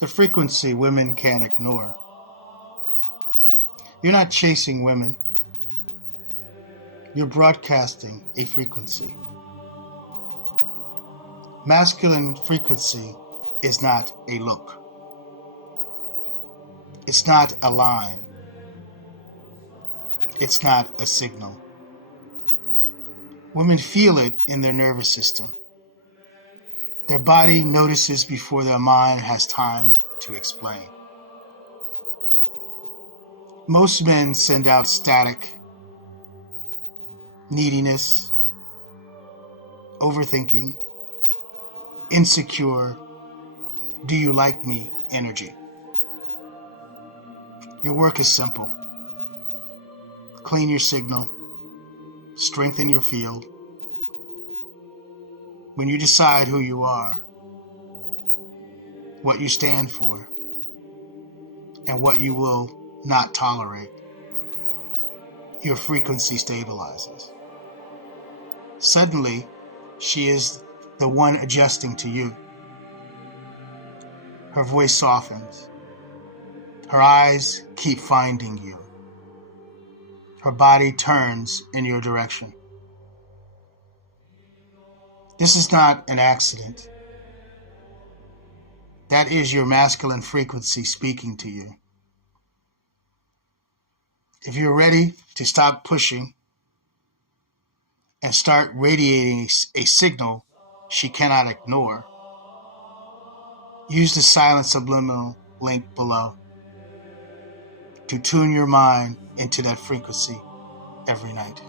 The frequency women can't ignore. You're not chasing women. You're broadcasting a frequency. Masculine frequency is not a look. It's not a line. It's not a signal. Women feel it in their nervous system. Their body notices before their mind has time to explain. Most men send out static, neediness, overthinking, insecure, do you like me energy. Your work is simple. Clean your signal, strengthen your field. When you decide who you are, what you stand for, and what you will not tolerate, your frequency stabilizes. Suddenly, she is the one adjusting to you. Her voice softens. Her eyes keep finding you. Her body turns in your direction. This is not an accident. That is your masculine frequency speaking to you. If you're ready to stop pushing and start radiating a signal she cannot ignore, use the silent subliminal link below to tune your mind into that frequency every night.